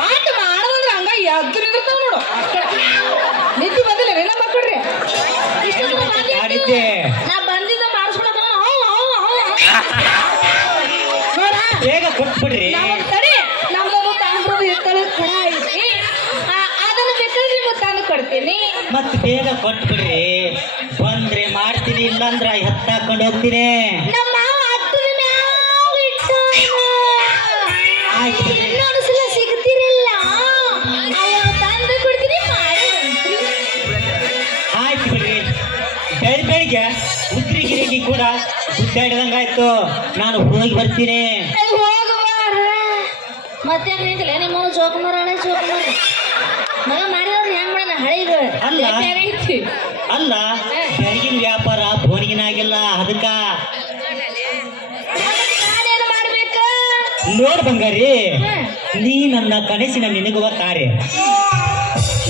ಮಾತು ಮಾಡದಂದ್ರ ಹಂಗ ಎದ್ದು ನಿಂದಿರ್ತಾವ ನೋಡು ನಿದ್ದಿ ಬಂದಿಲ್ಲ ಎಲ್ಲ ಮಕ್ಕಳ್ರಿ ನಾ ಬಂದಿದ್ದ ಮಾಡಿಸ್ಕೊಳಕ ಬೇಗ ಕೊಟ್ಬಿಡ್ರಿ. ತಡಿ ನಮ್ಮದು ತಾಂಬ್ರದ ಹಿತ್ತಲ ಕಡ ಐತಿ ಅದನ್ನ ಬೇಕಾದ್ರೆ ನಿಮ್ಗೆ ತಂದು ಕೊಡ್ತೀನಿ. ಮತ್ತೆ ಬೇಗ ಕೊಟ್ಬಿಡ್ರಿ. ಬಂದ್ರೆ ಮಾಡ್ತೀನಿ, ಇಲ್ಲಾಂದ್ರ ಹತ್ತಾಕೊಂಡು ಹೋಗ್ತೀನಿ. ನಮ್ಮ ಮಾವ ಹತ್ತದ ಮ್ಯಾವ ಇಟ್ಟ ಇನ್ನೊಂದು ಸಲ ಸಿಗ್ತಿರಲ್ಲ ಅವಾಗ ತಂದು ಕೊಡ್ತೀನಿ ಮಾಡಿ. ಆಯ್ತು ಬಿಡ್ರಿ. ಬೆಳಿಗ್ಗೆ ಉದ್ರಿಗಿರಿ ಕೂಡ ಗುದ್ದಾಡಿದಂಗಾಯ್ತು. ನಾನು ಹೋಗಿ ಬರ್ತೀನಿ. ಮತ್ತೆ ನಿಂತಿಲ್ಲ ನಿಮ್ಮನು ಜೋಕುಮಾರ ಹಳೆ ಜೋಕುಮಾರ ಮಗ ಮಾಡಿದವ್ರು ಹೆಂಗ್ ಮಾಡೋಣ ಹಳೆದು ಐತಿ ಅಲ್ಲ ಬೆಳಗಿನ ವ್ಯಾಪಾರ ಬೋನಿಗಿನಾಗಿಲ್ಲ. ಅದಕ್ಕ ನಾನೇನು ಮಾಡ್ಬೇಕು ನೋಡ್ ಬಂಗಾರಿ, ನೀ ನನ್ನ ಕನಸಿನ ನಿನಗುವ ತಾರೆ,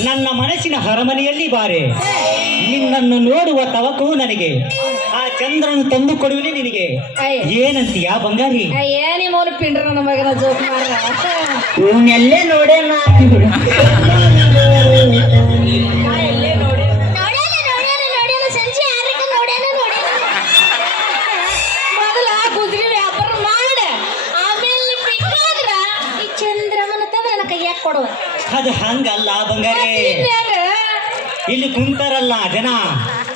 ನನ್ನ ಮನಸ್ಸಿನ ಹೊರಮನೆಯಲ್ಲಿ ಬಾರೆ. ನಿನ್ನನ್ನು ನೋಡುವ ತವಕವು ನನಗೆ, ಆ ಚಂದ್ರನ ತಂದು ಕೊಡುವಿನಿ ನಿನಗೆ. ಏನಂತೀಯಾ ಬಂಗಾರಿ? ಏನಿ ಮೌನ ಪಿಂಡ್ರ ನನ್ನ ಮಗನ ಜೋಕುಮಾರ ಇವನ್ನೆಲ್ಲೇ ನೋಡೇನ ಮೊದಲ ಗುಜ್ರಿ ವ್ಯಾಪಾರ ಮಾಡ, ಆಮೇಲೆ ಬೇಕಾದ್ರ ಈ ಚಂದ್ರಮನ ತಂದ್ರೆ ನನ್ನ ಕೈಯಾಗ ಕೊಡುವ. ಅದು ಹಂಗಲ್ಲ ಬಂಗಾರಿ. ಇಲ್ಲಿ ಕುಂತಾರಲ್ಲ ಜನ,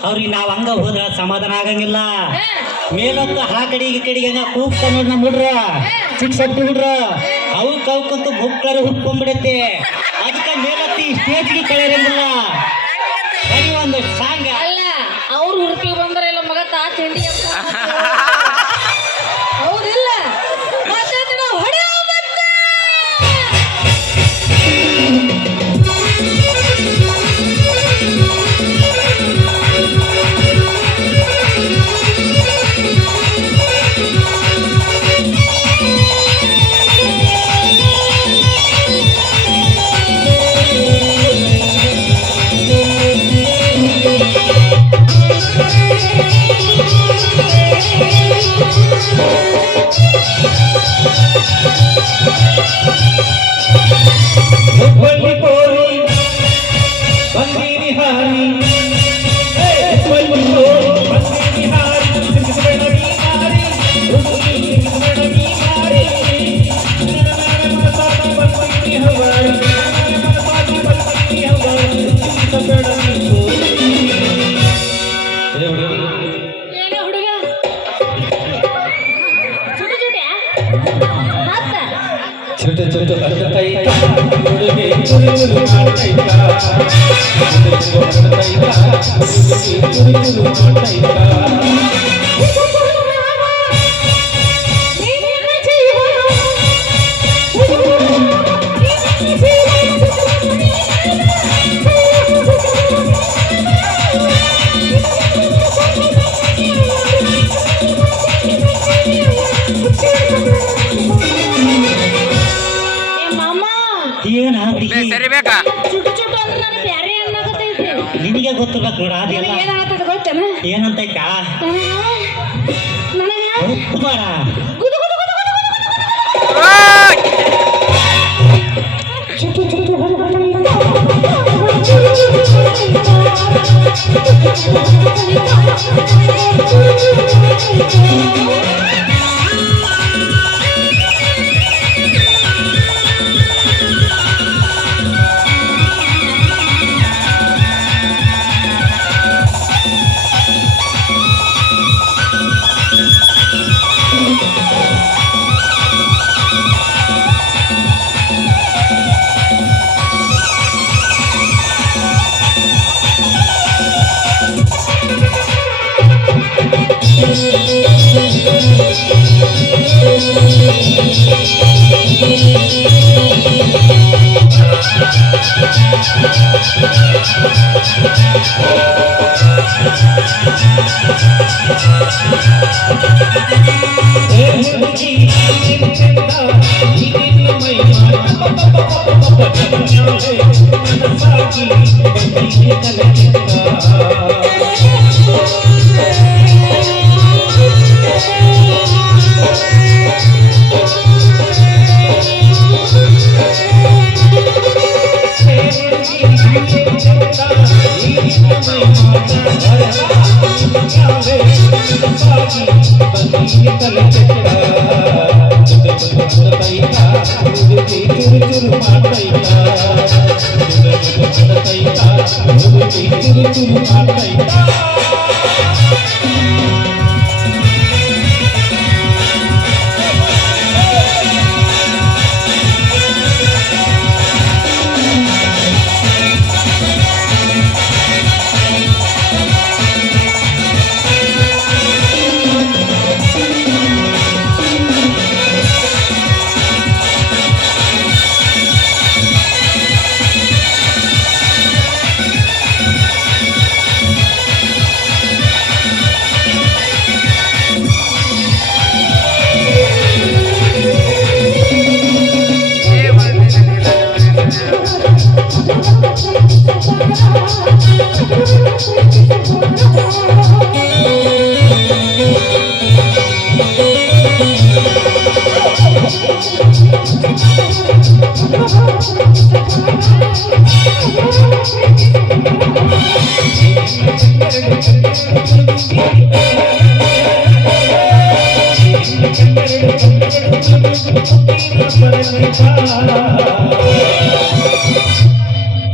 ಅವ್ರಿಗೆ ನಾವ್ ಹಂಗ ಹೋದ್ರ ಸಮಾಧಾನ ಆಗಂಗಿಲ್ಲ. ಮೇಲೊತ್ತು ಆ ಕಡೆಗೆ ಈ ಕಡೆಗೆ ಹಂಗ ಕೂಗ್ತಾ ನೋಡ್ ನಮ್ಮ ಹುಡ್ರ ಚಿಕ್ಸಟ್ಟಿ ಹುಡ್ರ ಅವಕ್ ಅವಕ್ಕಂತೂ ಮುಕ್ಕರ ಹುಟ್ಕೊಂಡ್ಬಿಡತ್ತೆ. ಅದಕ್ಕೆ ಮೇಲತ್ತಿ ಸ್ಟೇಜ್ಗೆ ಕಳೆಯಂಗಿಲ್ಲ. ಬರೀ ಒಂದು ಸಾಂಗ ಅಲ್ಲ ಅವ್ರು ಹುಡುಕಿ ಬಂದ್ರೆ ಇಲ್ಲ ಮಗ ತಾ ತಿಂಡಿ ಹೌದಿಲ್ಲ. ಹೊಡೆಯ छोटे छोटे बरताईका उड़के चुरू मारताईका छोटे बरताईका उड़के चुरू मारताईका ನಿನಗೆ ಗೊತ್ತಿರ್ಬೇಕು ನೋಡ. ಅದೆಲ್ಲ ಏನಂತೈತಾ ಬೇಡ. ಚುರು ಚುರು ಮಾಡ್ತೈತ ಹುಡುಗಿ ಚುರು ಚುರು ಮಾಡ್ತೈತ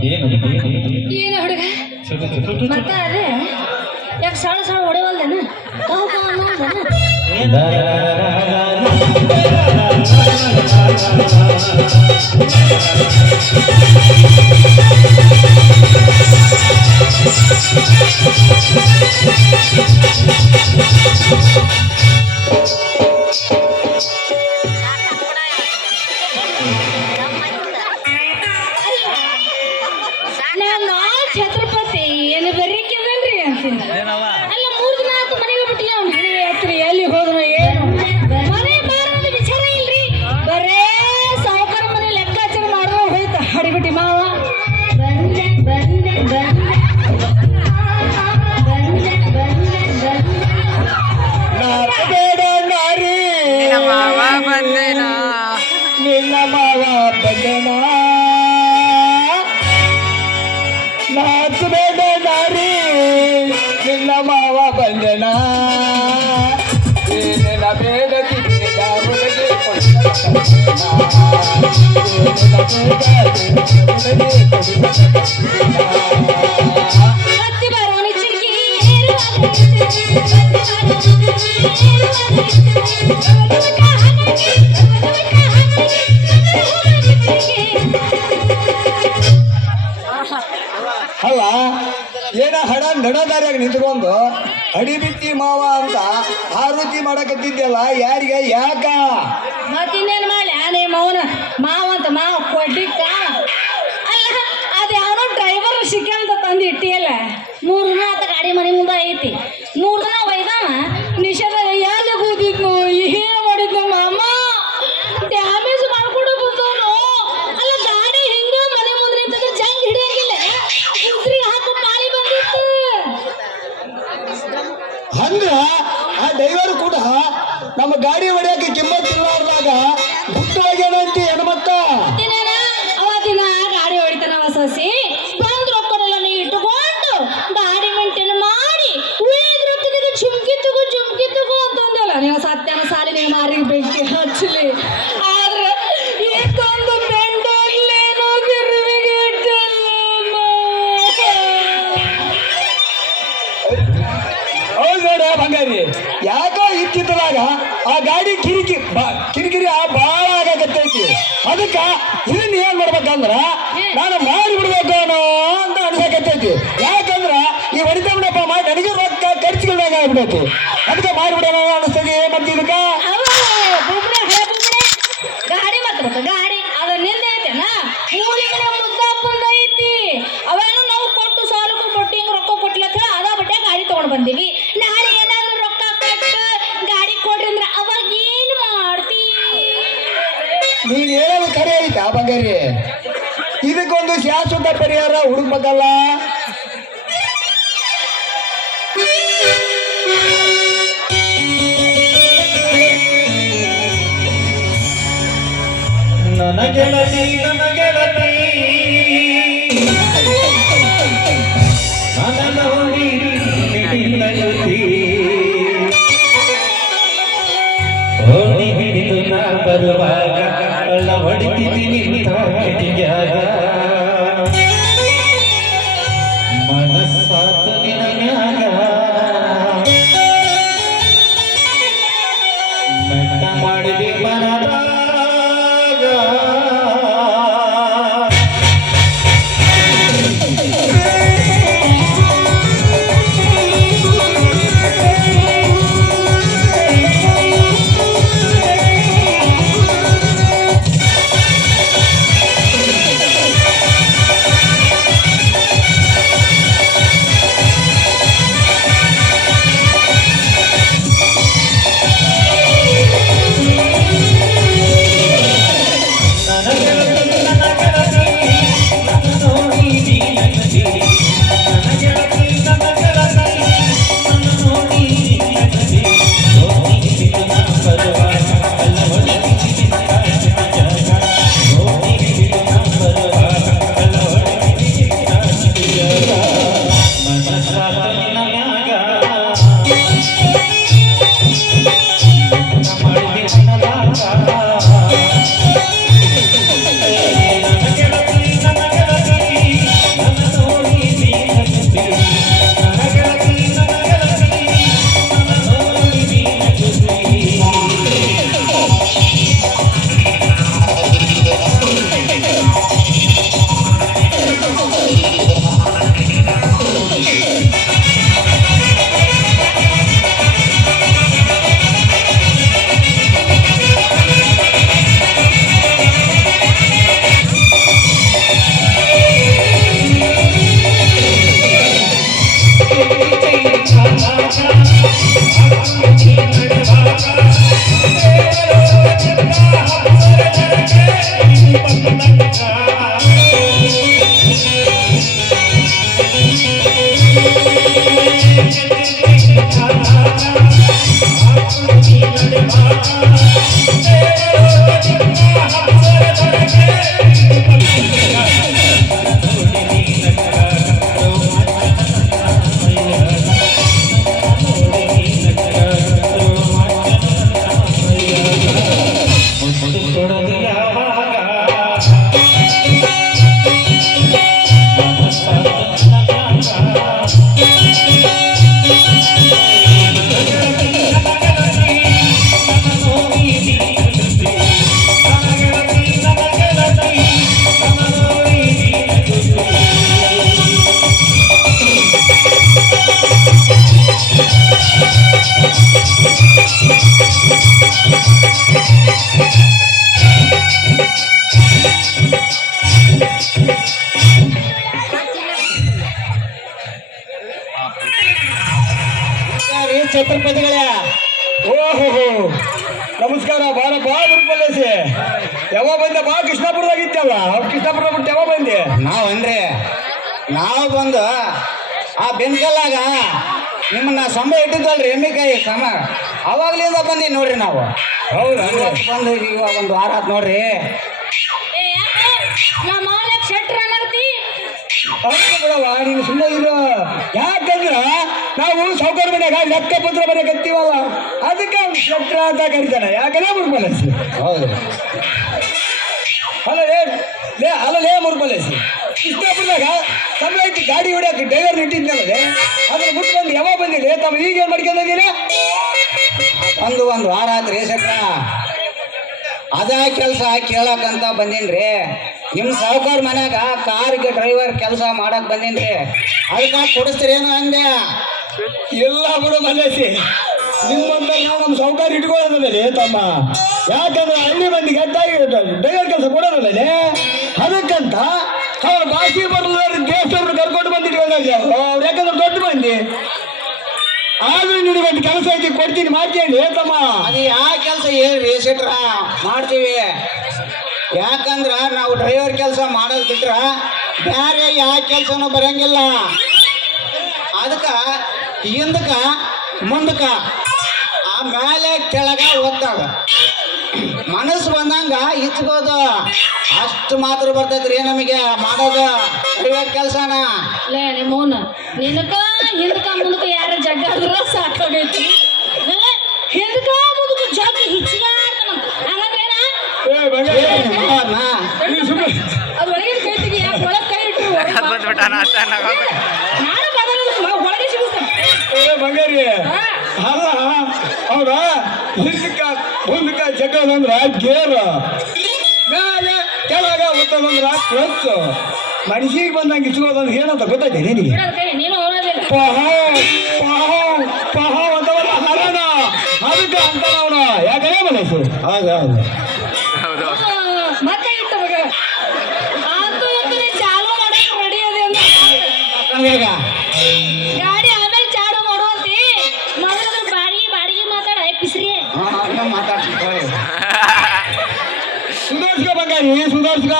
ಏನು ಏನು ಹುಡುಗ ಮತ್ತ ಅದೇ ಯಾಕೆ ಸಣ್ಣ ಸಣ್ಣ ಹೊಡೆವಲ್ದೇನ ಛತ್ರಪತಿ ಏನು ಬೆರ್ರಿಕ್ಕಿದನ್ರಿ ಅಂತೀನಿ ಅಲ್ಲ 3 ದಿನ ಆತು ಮನೆಗೆ ಬಿಟ್ಟಿಲ್ಲ ಅವ್ನು ಎತ್ರಿ ಎಲ್ಲಿ ಹೋದ್ರು ಏನು ಮನೆ ಮಾರೋದು ವಿಚಾರ ಇಲ್ರಿ ಬರೇ ಸಾವುಕಾರ ಮನೆ ಲೆಕ್ಕಾಚಾರ ಮಾಡೋ ಹೋಯ್ತು ಹಡಿಬಿಟ್ಟಿ ಮಾವ ಬಂದೆ ಬಂದೆ ನಿನ್ನ ಮಾವ ಬಂದೇನಾ ನಿನ್ನ ಮಾವ ಬಂದೆನ ನಾಚಬೇಡ ನಾರಿ ನಿನ್ನ ಮಾವ ಬಂದೆನ ಏನೆನ ಬೇಡ ತಿನ್ನಿದ ಒಳಗೆ ಹತ್ತಿ ಬರೋನಿ ಚಿಕ್ಕಿ ಅಲ್ಲ ಏನ ಹಡ ನಡದಾರ್ಯಾಗ ನಿಂತ್ಕೊಂಡು ಅಡಿಬಿಟ್ಟಿ ಮಾವ ಅಂತ ಆರೋಗ್ಯ ಮಾಡಕತ್ತಿದ್ಯಲ್ಲ ಯಾರಿಗೆ ಯಾಕ ಮತ್ತಿನ್ನೇನು ಮಾಡಿ ನಿಮ್ಮ ಅವನ ಮಾವ ಅಂತ ಮಾವ ಕೊಡ್ಲಿಕ್ಕ ಅಲ್ಲ ಅದು ಯಾವನೋ ಡ್ರೈವರ್ ಸಿಕ್ಕಂತ ತಂದು ಇಟ್ಟಿಯಲ್ಲ 3 ದಿನ ಆತ ಗಾಡಿ ಮನೆ ಮುಂದೆ ಐತಿ 3 ದಿನ ಒಯ್ದಾನ ನಿಷೇಧ ಎಲ್ಲಿ ಕೂದಿದ್ನು ಏನು ಮಾಡಿದ್ನು ಮಾಮ ಡ್ಯಾಮೇಜ್ ಮಾಡ್ಕೊಂಡು ಬಂದವನು ಅಲ್ಲ ಗಾಡಿ ಹಿಂಗ ಮನೆ ಮುಂದೆ ನಿಂತಂದ್ರೆ ಜಂಗ್ ಹಿಡಿಯಂಗಿಲ್ಲ ಉದ್ರಿ ಹಾಕೋ ಪಾಳಿ ಬಂದಿತ್ತು ಅಂದ್ರ ಆ ಡ್ರೈವರ್ ಕೂಡ ನಮ್ಮ ಗಾಡಿ ಹೊಡ್ಯಾಕೆ ಕಿಮ್ಮತ್ ಇಲ್ಲಾರ್ದಾಗ ಗುಟ್ಟವಾಗ್ಯಾನಂತಿ ಹೆಣ್ಮತ್ತ ದಿನ ಅವತ್ತಿನ ಗಾಡಿ ಹೊಡಿತಾನವ ಸಸಿ ಬಂದ್ ರೊಕ್ಕನೆಲ್ಲ ನೀ ಇಟ್ಟುಕೊಂಡು ಗಾಡಿ ಮೇಂಟೈನ್ ಮಾಡಿ ಉಳಿದ ರೊಕ್ಕದಾಗ ಚುಮ್ಕಿ ತಗೋ ಅಂತಂದಲ್ಲ ನೀವು ಸತ್ಯನ ಸಾಲಿ ನೀವು ಮಾರಿ ಬೆಂಕಿ ಹಚ್ಚಲಿ ಆದ್ರೆ ಈ ತಂದು ಬೆಂಡೋಗ್ಲೇನೋ ಗಿರ್ವಿಗೆ ಹೌದು ನೋಡ ಬಂಗಾರಿ ಯಾಕೋ ಇತ್ತಿತ್ತದಾಗ ಆ ಗಾಡಿ ಕಿರಿಕಿರಿ ಭಾಳ ಆಗಕತ್ತೈತಿ ಅದಕ್ಕ ಇದನ್ನ ಏನ್ ಮಾಡ್ಬೇಕಂದ್ರ ನಾನು ಮಾಡಿ ಬಿಡ್ಬೇಕು ಅಂತ ಅನ್ಸಕತ್ತೈತಿ ಯಾಕಂದ್ರ ಈ ಹೊಡಿತಮ್ಮನಪ್ಪ ಮಾಡಿ ನನಗೆ ರೊಕ್ಕ ಖರ್ಚುಗಳಾಗ ಆಗ್ಬಿಡೈತಿ ಅದಕ್ಕೆ ಮಾಡಿಬಿಡೋಣ ಅನಿಸ್ತದೆ ಮತ್ತೆ ಇದಕ್ಕ ಗಾಡಿ ಮಾತ್ರ ಗಾಡಿ ಅದ ನಿಂದ ಐತೆನ ಮೂಲಿಗೆ ಮುದ್ದಪ್ಪಂದ ಐತಿ ಅವೇನೋ ನಾವು ಕೊಟ್ಟು ಸಾಲಕ್ಕೂ ಕೊಟ್ಟು ಹಿಂಗ ರೊಕ್ಕ ಕೊಟ್ಟಿಲ್ಲ ಅದ ಬಟ್ಟೆ ಗಾಡಿ ತಗೊಂಡ್ ಬಂದೀವಿ ನಾಳೆ ಏನಾದ್ರು ರೊಕ್ಕ ಕೊಟ್ಟು ಗಾಡಿ ಕೊಡ್ರಿ ಅಂದ್ರೆ ಅವಾಗ ಏನ್ ಮಾಡ್ತಿ ನೀನ್ ಹೇಳೋದು ಕರೆ ಐತಾ ಬಂಗಾರಿ ಇದಕ್ಕೊಂದು ಶಾಶ್ವತ ಪರಿಹಾರ ಹುಡುಕ್ಬೇಕಲ್ಲ ನನ್ನ ಗೆಳತಿ ನನ್ನ ಗೆಳತಿ ನನ್ನ ನೋಡಿ ಓಡಿ ಹಿಡಿದು ನಾ ಬರುವಾಗ ಕಳ್ಳ ಹೊಡಿತೀನಿ ಛತ್ರಪತಿಗಳೇ, ಓಹೋ ನಮಸ್ಕಾರ. ಬಾರ ಬಾ ಗುರುಪಲ್ಲೇಸಿ. ಯಾವಾಗ ಬಂದೆ? ಬಾ ಕೃಷ್ಣಾಪುರದಾಗಿತ್ತಲ್ಲ, ಕೃಷ್ಣಾಪುರ ಬಿಟ್ಟು ಯಾವಾಗ ಬಂದೆ? ನಾವು ಬಂದು ಆ ಬೆನ್ಕಲ್ಲಾಗ ನಿಮ್ಮನ್ನ ಸಂಬ ಇಟ್ಟಿದ್ವಲ್ರಿ, ಎಮ್ಮಿಕಾಯಿ ಸಮ, ಅವಾಗ್ಲಿಂದ ಬಂದೀವಿ ನೋಡ್ರಿ ನಾವು. ಹೌದಾ? ಬಂದು ಇವಾಗ ಒಂದು ವಾರ ಆತ್ ನೋಡ್ರಿ. ಬಿಡವ ನೀನು ಸುಮ್ಮನೆ ಇರು. ಯಾಕಂದ್ರ ನಾವು ಸೌಕರ್ಯ ಮನೆಯಾಗ ಲೆಕ್ಕ ಪತ್ರ ಬರೆಯಕತ್ತೀವಲ್ಲ, ಅದಕ್ಕೆ ಅವ್ನು ಶೆಟ್ರ ಅಂತ ಕರೀತಾನೆ. ಯಾಕಂದ್ರೆ ಮುರುಪಲೇಸಿ. ಹೌದು. ಅಲ್ಲೇ ಮುರುಪಲೇಸಿ ಕೃಷ್ಣಾಪುರದಾಗ ಸಮಯ ಐತಿ ಗಾಡಿ ಹೊಡ್ಯಾಕ ಡ್ರೈವರ್ ಇಟ್ಟಿದ್ನಲ್ಲದೆ, ಅದ್ರ ಬಿಟ್ಟು ಬಂದು ಯಾವಾಗ ಬಂದಿಲ್ಲ ತಮ್ಮ? ಈಗ ಏನ್ ಮಾಡ್ಕೊಂಡೀನ? ಒಂದು ವಾರ ಆತ್ರಿ ಶೆಟ್ರ. ಅದ ಕೆಲಸ ಕೇಳಕ್ಕಂತ ಬಂದೀನ್ರಿ. ನಿಮ್ಮ ಸಾವುಕಾರ ಮನ್ಯಾಗ ಕಾರ್ಗೆ ಡ್ರೈವರ್ ಕೆಲಸ ಮಾಡಕ್ ಬಂದೀನ್ರಿ. ಅದಕ್ಕೆ ಕೊಡಿಸ್ತೀರೇನು ಅಂದೆ. ಎಲ್ಲ ಬಿಡು ಮಲೇಸಿ, ನಿಮ್ಮಂತ ನಾವು ನಮ್ಮ ಸೌಕರ್ಯ ಇಟ್ಕೊಳ್ಳೋದಲ್ಲೇ ತಮ್ಮ. ಯಾಕಂದ್ರೆ ಹಳ್ಳಿ ಮಂದಿಗೆ ಅಡ್ಡಾಗಿ ಡ್ರೈವರ್ ಕೆಲಸ ಕೊಡೋದಲ್ಲೇ, ಅದಕ್ಕಂತ ಅವ್ರ ಭಾಷೆ ಬರಲ್ಲ ದೇಶದವ್ರು ಕರ್ಕೊಂಡು ಬಂದಿಟ್ಕೊಂಡ್ರಿ ಅವ್ರು. ಯಾಕಂದ್ರೆ ದೊಡ್ಡ ಮಂದಿ. ಆದ್ರೂ ನಿನಗೊಂದು ಕೆಲಸ ಐತಿ, ಕೊಡ್ತೀನಿ, ಮಾಡ್ತೀನಿ ತಮ್ಮ. ಅದು ಯಾವ ಕೆಲಸ ಹೇಳ್ರಿ ಶೆಟ್ರ, ಮಾಡ್ತೀವಿ. ಯಾಕಂದ್ರ ನಾವು ಡ್ರೈವರ್ ಕೆಲಸ ಮಾಡೋದು ಬಿಟ್ರ ಬೇರೆ ಯಾವ ಕೆಲಸನೂ ಬರಂಗಿಲ್ಲ. ಅದಕ್ಕ ಹಿಂದಕ್ಕ ಮುಂದಕ್ಕ ಆಮೇಲೆ ಕೆಳಗ ಒತ್ತಾಗ ಮನಸ್ಸು ಬಂದಂಗ ಇಚ್ಬೋದು, ಅಷ್ಟು ಮಾತ್ರ ಬರ್ತೈತ್ರಿ ನಮಗೆ ಮಾಡೋದು ಡ್ರೈವರ್ ಕೆಲಸನ. ನಿಮ್ಮೋನ ನಿನಕ ಹಿಂದಕ ಮುಂದಕ ಯಾರ ಜಗ್ಗಾದ್ರ ಸಾಕಾಗೈತಿ. ಹಿಂದಕ ಮುಂದಕ ಜಗ್ ಹಿಚ್ಚಾಡ್ತಾನಂತ. ಹಂಗಂದ್ರೇನ ಅದು ಒಳಗಿನ ಕೈ ತೆಗಿ. ಯಾಕೆ ಒಳಗೆ ಕೈ ಇಟ್ರು? ನಾನು ಬದಲ ಒಳಗೆ ಸಿಗುತ್ತಾನೆ ಬಂಗಾರಿ. ಅಲ್ಲ ಅವ್ರ ಮುಂದಕ್ಕ ಜಗ್ಗದಂದ್ರ ಗೇರ್, ಮೇಲೆ ಕೆಳಗ ಒತ್ತದಂದ್ರ ಕ್ಲಚ್. ಮನುಷ್ಯಗೆ ಬಂದಂಗೆ ಇಚ್ಕೋದಂದ್ರೆ ಏನಂತ ಗೊತ್ತೈತೆ ನಿನಗೆ? ನೀನು ಪಹ ಅಂತವಲ್ಲ ಹರಣ, ಅದಕ್ಕೆ ಅಂತ ಅವನು. ಯಾಕಂದ್ರೆ ಮನಸ್ಸು. ಹೌದೌದು. ಮತ್ತೆ ಇಟ್ಟ ಮಗ ಅಂತೂ ನೀ ಚಾಲು ಮಾಡಕ್ ರೆಡಿ ಅದೇ ಅಂತ ಗಾಡಿ ಆಮೇಲೆ ಚಾಲು ಮಾಡುವಂತಿ. ಮೊದಲು ಬಾಡಿಗೆ ಮಾತಾಡ ಪಿಸ್ರಿ ಮಾತಾಡ್ತಾರೆ. ಸುಧಾರ್ಸ್ಕ ಬಂಗಾರಿ, ಸುಧಾರ್ಸ್ಕ.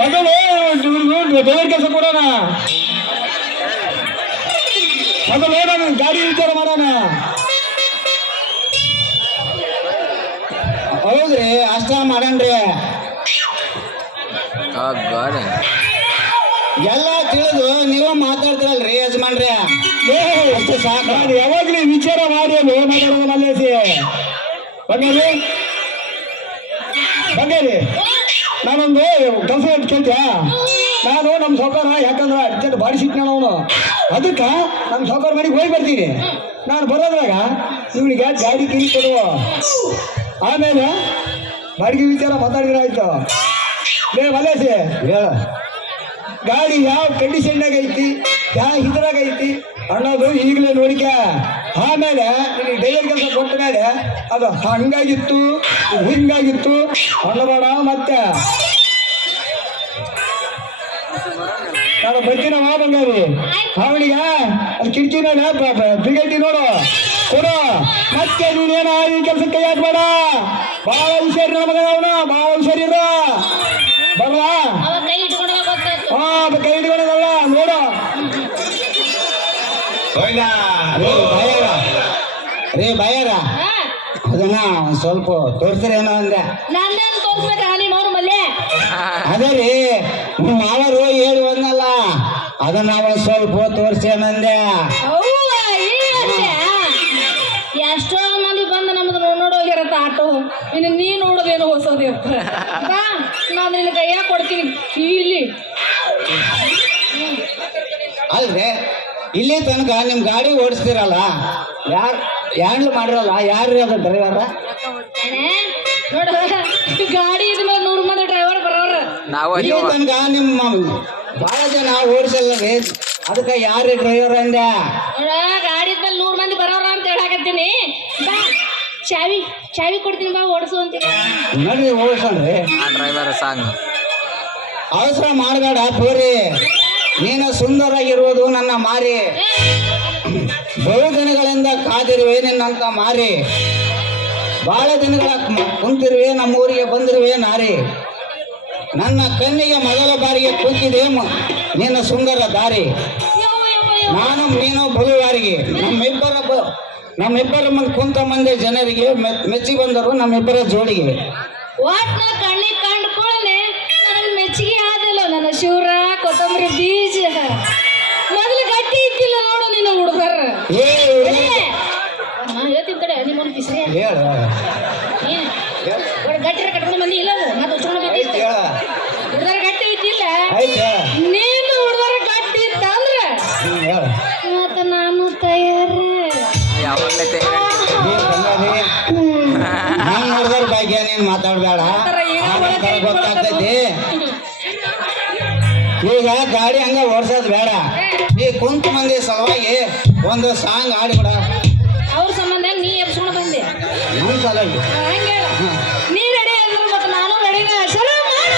ಮೊದಲು ಡ್ರೈವರ್ ಕೆಲಸ ಕೊಡೋಣ. ಮೊದಲು ನಾನು ಗಾಡಿ ವಿಚಾರ ಮಾಡೋಣ. ಹೌದ್ರಿ, ಅಷ್ಟ ಮಾಡನ್ರಿ. ಎಲ್ಲ ತಿಳಿದು ನೀವು ಮಾತಾಡ್ತಿರಲ್ರಿ ಯಜಮಾನ್ರಿ. ಅಷ್ಟು ಸಾಕು. ನಾನು ಯಾವಾಗಲೂ ವಿಚಾರ ಮಾಡಿ ಮಾತಾಡೋದು ಮಲ್ಲೇಸಿ. ಬಂಗಾರಿ ಬಂಗಾರಿ, ನಾನೊಂದು ಕೆಲಸ ಕೇಳ್ತೀಯಾ? ನಾನು ನಮ್ಮ ಸೌಕರ್ಯ ಯಾಕಂದ್ರೆ ಅರ್ಜೆಂಟ್ ಬಾಡಿ ಸಿಕ್ನ ಅವನು, ಅದಕ್ಕೆ ನಮ್ಮ ಸೌಕರ್ಯ ಮನೆಗೆ ಹೋಗಿ ಬರ್ತೀನಿ. ನಾನು ಬರೋದ್ರಾಗ ಇವಳಿಗೆ ಗಾಡಿ ಕಿರಿ ಕೊಡುವ, ಆಮೇಲೆ ಬಾಡಿಗೆ ವಿಚಾರ ಮಾತಾಡಿದ್ರೆ ಆಯ್ತು. ಮಲ್ಲೇಸಿ ಹೇಳ, ಗಾಡಿ ಯಾವ ಕಂಡೀಷನ್ನಾಗ ಐತಿ, ಯಾವ ಇದ್ರಾಗ ಐತಿ ಅನ್ನೋದು ಈಗಲೇ ನೋಡಿಕ. ಆಮೇಲೆ ನಿನಗೆ ಡ್ರೈವರ್ ಕೆಲಸ ಕೊಟ್ಟ ಮೇಲೆ ಅದು ಹಂಗಾಗಿತ್ತು ಹಿಂಗಾಗಿತ್ತು ಅನ್ನಬೇಡ. ಮತ್ತೆ ನಾನು ಬರ್ತೀನವ ಬಂಗಾರಿ. ಅವನಿಗೆ ಅದು ಕಿಟಕಿನ ಬಿಗಟ್ಟಿ ನೋಡು. ಕೊಡು ಮತ್ತೆ ನೀನೇನ ಈ ಕೆಲಸಕ್ಕೆ ಯಾಕೆ ಬೇಡ ಬಹಳ ಹುಷಾರಿ ನನ್ನ ಮಗ ಅವನು ಬಹಳ ಹುಷಾರಿರ ಬರವಾ ಅವ ಕೈ ಇಟ್ಕೊಂಡ ಗೊತ್ತಾಯ್ತು ಹಾ ಕೈ ಹಿಡ್ಕೊಳ್ಳೋದಲ್ಲ ನೋಡು ರೇ ಬಾಯಾರ ಹಾ ಅದನ್ನ ಒಂದ್ ಸ್ವಲ್ಪ ತೋರಿಸ್ರೇನೋ ಅಂದೆ ನಂದೇನು ತೋರಿಸ್ಬೇಕ ನಿಮ್ಮ ಅವ್ರ ಮಲ್ಲೆ ಅದೇ ರೀ ನಿಮ್ಮ ಮಾವರು ಹೇಳಿ ಒಂದಲ್ಲ ಅದನ್ನ ಒಂದ್ ಸ್ವಲ್ಪ ತೋರಿಸೇನಂದೆ ಅವ್ವ ಈ ಎಷ್ಟೋ ಮಂದಿ ಬಂದು ನಮ್ದು ನೋಡೋಗಿರತ್ತ ಆಟೋ ಇನ್ನು ನೀ ನೋಡೋದೇನು ಹೊಸದಿರ್ತ ಬಾ ನಾನು ನಿನ್ನ ಕೈಯಾಗ ಕೊಡ್ತೀನಿ ಇಲ್ಲಿ ಅಲ್ರಿ ಇಲ್ಲಿ ತನಕ ನಿಮ್ ಗಾಡಿ ಓಡಿಸ್ತಿರಲ್ಲ ಹ್ಯಾಂಡ್ಲ್ ಮಾಡಿರಲ್ಲ ಯಾರ್ರಿ ಅದು ಡ್ರೈವರ ನೋಡು ಗಾಡಿ ಇದ್ಮೇಲೆ 100 ಮಂದಿ ಡ್ರೈವರ್ ಬರೋರು ನಾವು ಇಲ್ಲಿ ತನಕ ನಿಮ್ಮ ಬಹಳ ಜನ ಓಡಿಸಲ್ಲ ರೀ ಅದಕ್ಕೆ ಯಾರ್ರಿ ಡ್ರೈವರ್ ಅಂದೆ ನೋಡ ಗಾಡಿ ಇದ್ಮೇಲೆ 100 ಮಂದಿ ಬರೋರು ಅಂತ ಹೇಳಾಕತ್ತೀನಿ ಬಾ ಚಾವಿ ಕೊಡ್ತೀನಿ ಬಾ ಓಡಿಸು ಅಂತೀನಿ ನೋಡ್ರಿ ಓಡಿಸೋಣ್ರಿ ಡ್ರೈವರ್ ಸಾಂಗ್ ಅವಸರ ಮಾಡಬೇಡ ಪೂರಿ ನೀನು ಸುಂದರಾಗಿರುವುದು ನನ್ನ ಮಾರಿ ಬಹು ದಿನಗಳಿಂದ ಕಾದಿರುವೆ ನಿನ್ನಂತ ಮಾರಿ ಬಹಳ ದಿನಗಳ ಕುಂತಿರುವೆ ನಮ್ಮೂರಿಗೆ ಬಂದಿರುವೆ ನಾರಿ ನನ್ನ ಕಣ್ಣಿಗೆ ಮೊದಲ ಬಾರಿಗೆ ಕುಂತಿದೆ ನಿನ್ನ ಸುಂದರ ದಾರಿ ನಾನು ನೀನು ಬಲುವಾರಿಗೆ ನಮ್ಮಿಬ್ಬರ ಮುಂದೆ ಕುಂತ ಮಂದಿ ಜನರಿಗೆ ಮೆಚ್ಚಿ ಬಂದರು ನಮ್ಮಿಬ್ಬರ ಜೋಡಿಗೆ ವಾಟ್ ನಾ ಕಣ್ಣಿಗೆ ಕಂಡ್ಕೊಳ್ಳೆ ನನಗೆ ಮೆಚ್ಚುಗೆ ಆದಿಲ್ಲ ನನ್ನ ಶಿವರ ಕೊತ್ತಂಬರಿ ಬೀಜ ಮೊದಲು ಗಟ್ಟಿ ಇದ್ದಿಲ್ಲ ನೋಡು ನಿನ್ನ ಹುಡುಗರ ಏ ನಾ ಹೇಳ್ತೀನಿ ಕಡೆ ನಿಮ್ಮನ್ನು ಬಿಸ್ರಿ ಹೇಳ ಗಟ್ಟಿರ ಕಟ್ಕೊಂಡು ಬಂದಿ ಇಲ್ಲ ಅದು ಮತ್ತೆ ಉಚ್ಕೊಂಡು ಬಂದಿತ್ತು ಹೇಳ ಹುಡುಗರ ಗಟ್ಟಿ ಇದ್ದಿಲ್ಲ ಆಯ್ತು ಹೇಳ ನೀನು ಹುಡುಗರ ಗಟ್ಟಿ ಇತ್ತಂದ್ರೆ ಹೇಳ ಮತ್ತೆ ನಾನು ತಯಾರು ಯಾವಾಗಲೇ ನಾನು ನೋಡಿದ್ರ ಭಾಗ್ಯ ನೀನ್ ಮಾತಾಡ್ಬೇಡ ಗೊತ್ತಾಗ್ತೈತಿ ಈಗ ಗಾಡಿ ಹಂಗ ಓಡ್ಸೋದ್ ಬೇಡ ಈ ಕುಂತ ಮಂದಿ ಸಲುವಾಗಿ ಒಂದು ಸಾಂಗ್ ಆಡಿಬಿಡ ಅವ್ರ ಸಂಬಂಧ ನೀ ಎಬ್ಸ್ಕೊಂಡು ಬಂದೆ ನಮ್ಮ ಸಲುವಾಗಿ ಹಂಗೆ ನೀ ರೆಡಿ ಅಂದ್ರೆ ಮತ್ತೆ ನಾನು ರೆಡಿನ ಚಲೋ ಮಾಡ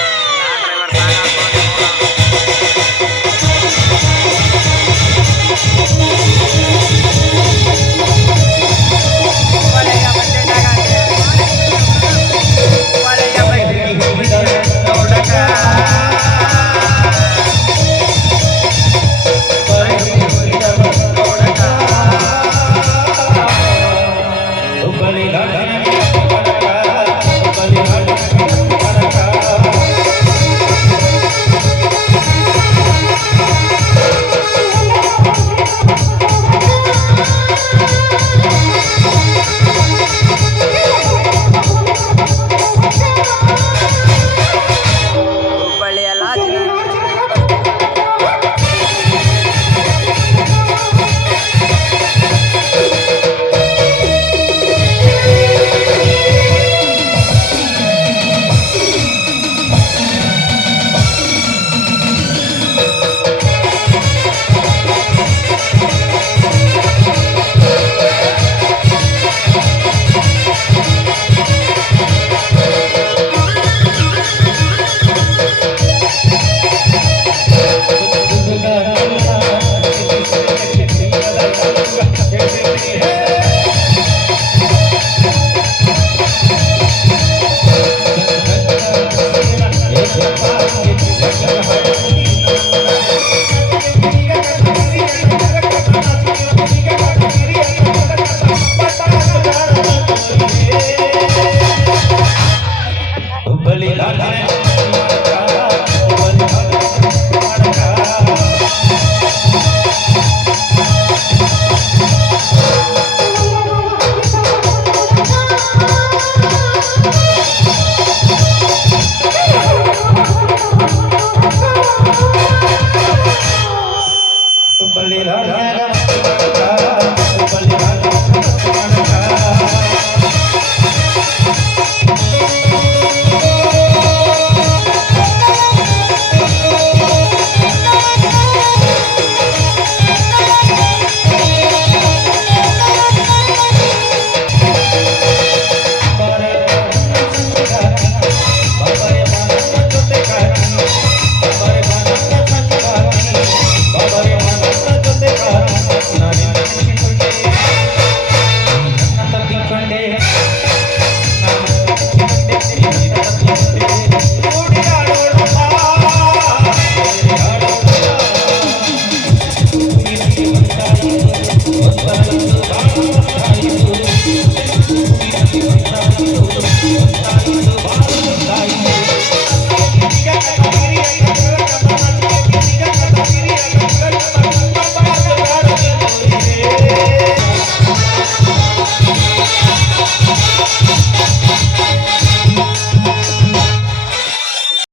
ಬಲಿ